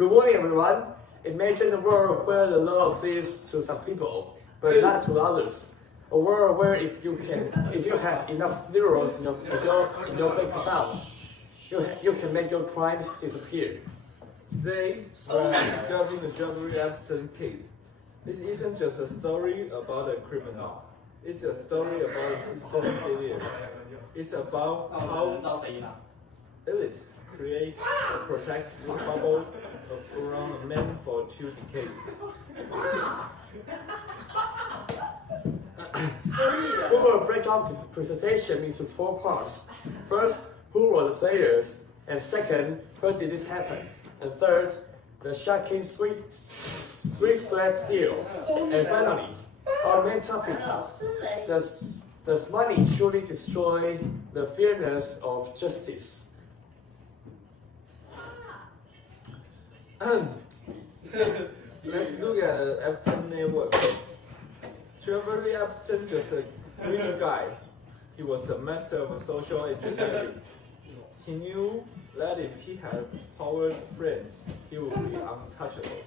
Good morning, everyone. Imagine a world where the law applies to some people, but not to others. A world where if you have enough zeros in your bank account, you can make your crimes disappear. Today, we're discussing the Jeffrey Epstein case. This isn't just a story about a criminal. It's a story about a system failure. It's about how elite create and protect the bubble around a man for 2 decades. We will break up this presentation into 4 parts. First, who were the players? And second, where did this happen? And third, the shocking three-thread deal. And finally, our main topic: does money truly destroy the fairness of justice? Let's look at the Epstein network. Jeffrey Epstein was a rich guy. He was a master of social engineering. He knew that if he had powered friends, he would be untouchable.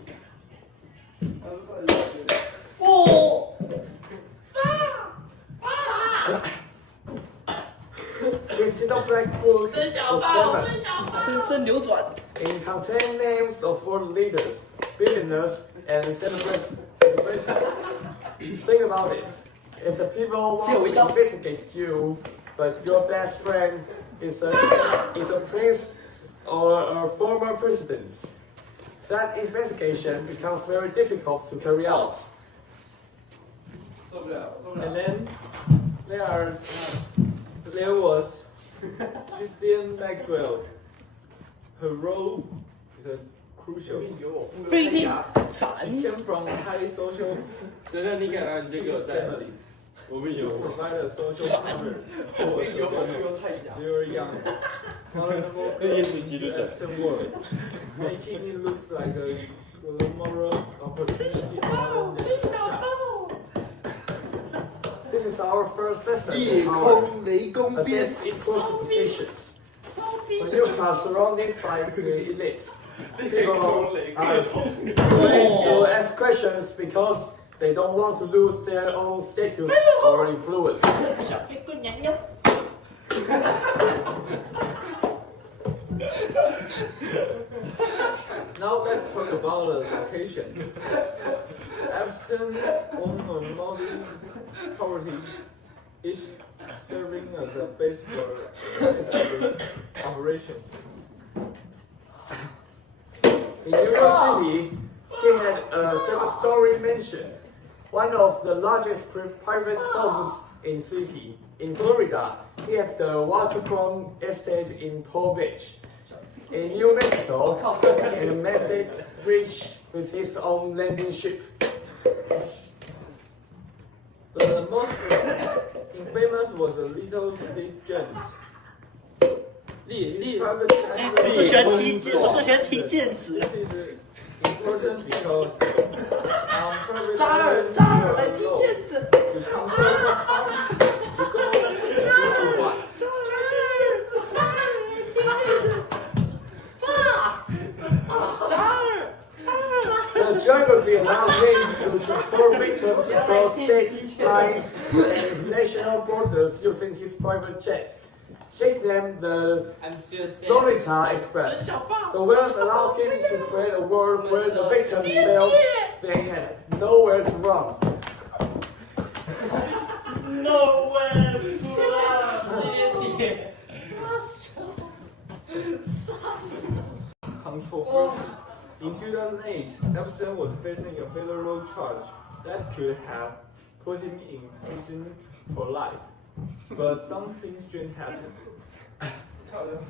His little black book was famous. It contained names of world leaders, billionaires, and celebrities. Think about it. If the people want to investigate you, but your best friend is a prince or a former president, that investigation becomes very difficult to carry out. And then there was Christian Maxwell. Her role is crucial. She came from a high social family. She provided a social cover who was very young, vulnerable Epstein world, making it look like a glamorous opportunity rather than a trap. This is our first lesson on assess equal implications. When you are surrounded by the elites, people are afraid to ask questions because they don't want to lose their own status or influence. Now let's talk about the location. Epstein owned a multi-property, each serving as a base for his operations. In New York City, he had a 7-story mansion, one of the largest private homes in the city. In Florida, he had the waterfront estate in Palm Beach. In New Mexico, he had a massive bridge with his own landing ship. The most infamous was the Little City James. 我喜欢踢毽子。 This is important because扎尔来踢毽子。 you control what counts, you go to what. The geography allowed him to transport victims across state lines and national borders using his private jet. Nicknamed the Lolita Express. The wheels allowed him to create a world where the victims felt they had nowhere to run. Nowhere to Controversy. In 2008, Epstein was facing a federal charge that could have put him in prison for life. But something strange happened.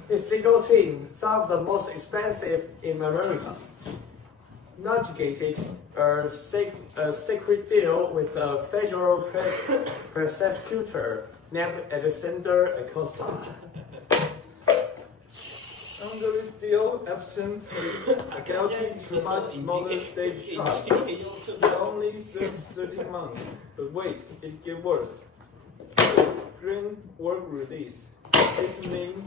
His legal team, some of the most expensive in America, negotiated a secret deal with a federal prosecutor named Alexander Acosta. Under this deal, Epstein pleaded guilty to much smaller state charge. He only served 13 months, but wait, it gets worse. Green work release. This means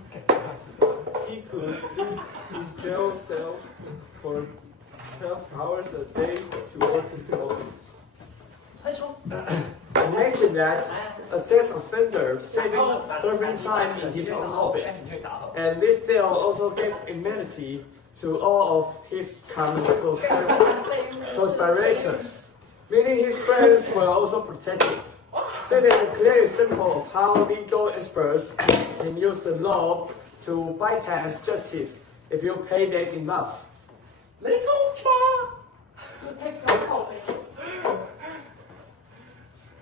he could leave his jail cell for 12 hours a day to work in his office. 快冲！ Imagine that a sex offender serving time in his own office, and this still also gave immunity to all of his conspirators, meaning his friends were also protected. That is a clear example of how legal experts can use the law to bypass justice if you pay them enough. 没给我抓，这太高考了。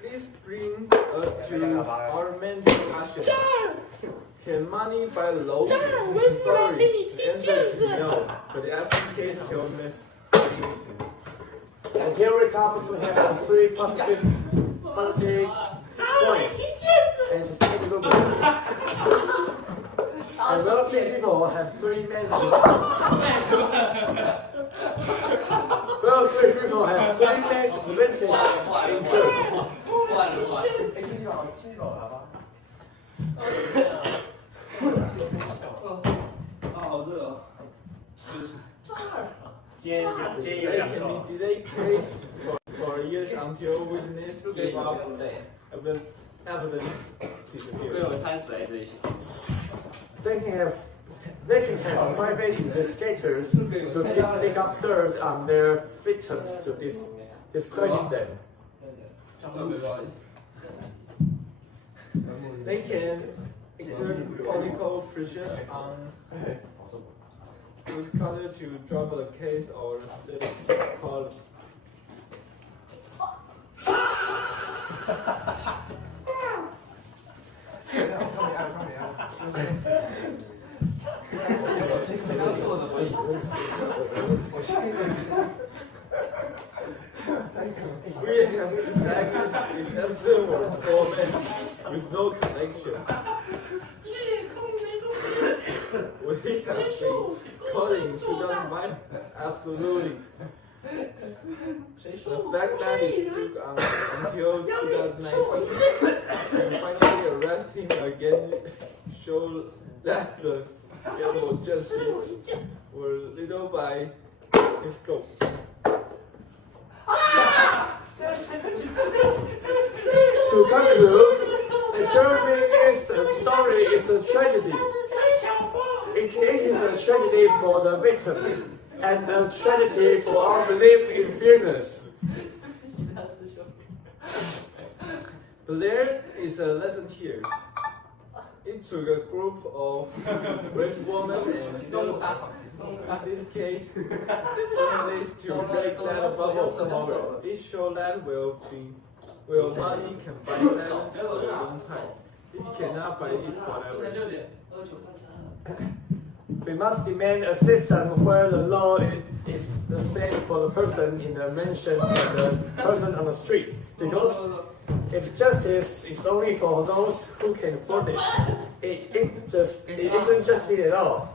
This brings us to our main discussion. Can money buy love? Sorry, the answer is no, but the absent case tells Miss. And here we come to have three positive points. And just take a look. And wealthy people have three men. Wealthy people have three men advantage in church. 哎，进去吧，进去吧，来吧。啊，好热哦。今天有 They 两 can 个。 be delayed case for years until witness give up evidence disappear. They can have private investigators to dig up dirt on their victims to discredit them. They can exert political pressure on whose color to drop the case or stay called. We have connected with everyone for men with no connection. We have been calling 2005 absolutely. The fact that it took until 2019 and finally arrest him again show that the scandal justice were little by his scope. To conclude, the German story is a tragedy. It is a tragedy for the victims and a tragedy for our belief in fairness. But there is a lesson here. It took a group of brave women and dedicated journalists to break that bubble of power. It showed that will money can buy silence for a long time. It cannot buy it forever. We must demand a system where the law is the same for the person in the mansion and the person on the street. Because if justice is only for those who can afford it, it isn't justice at all.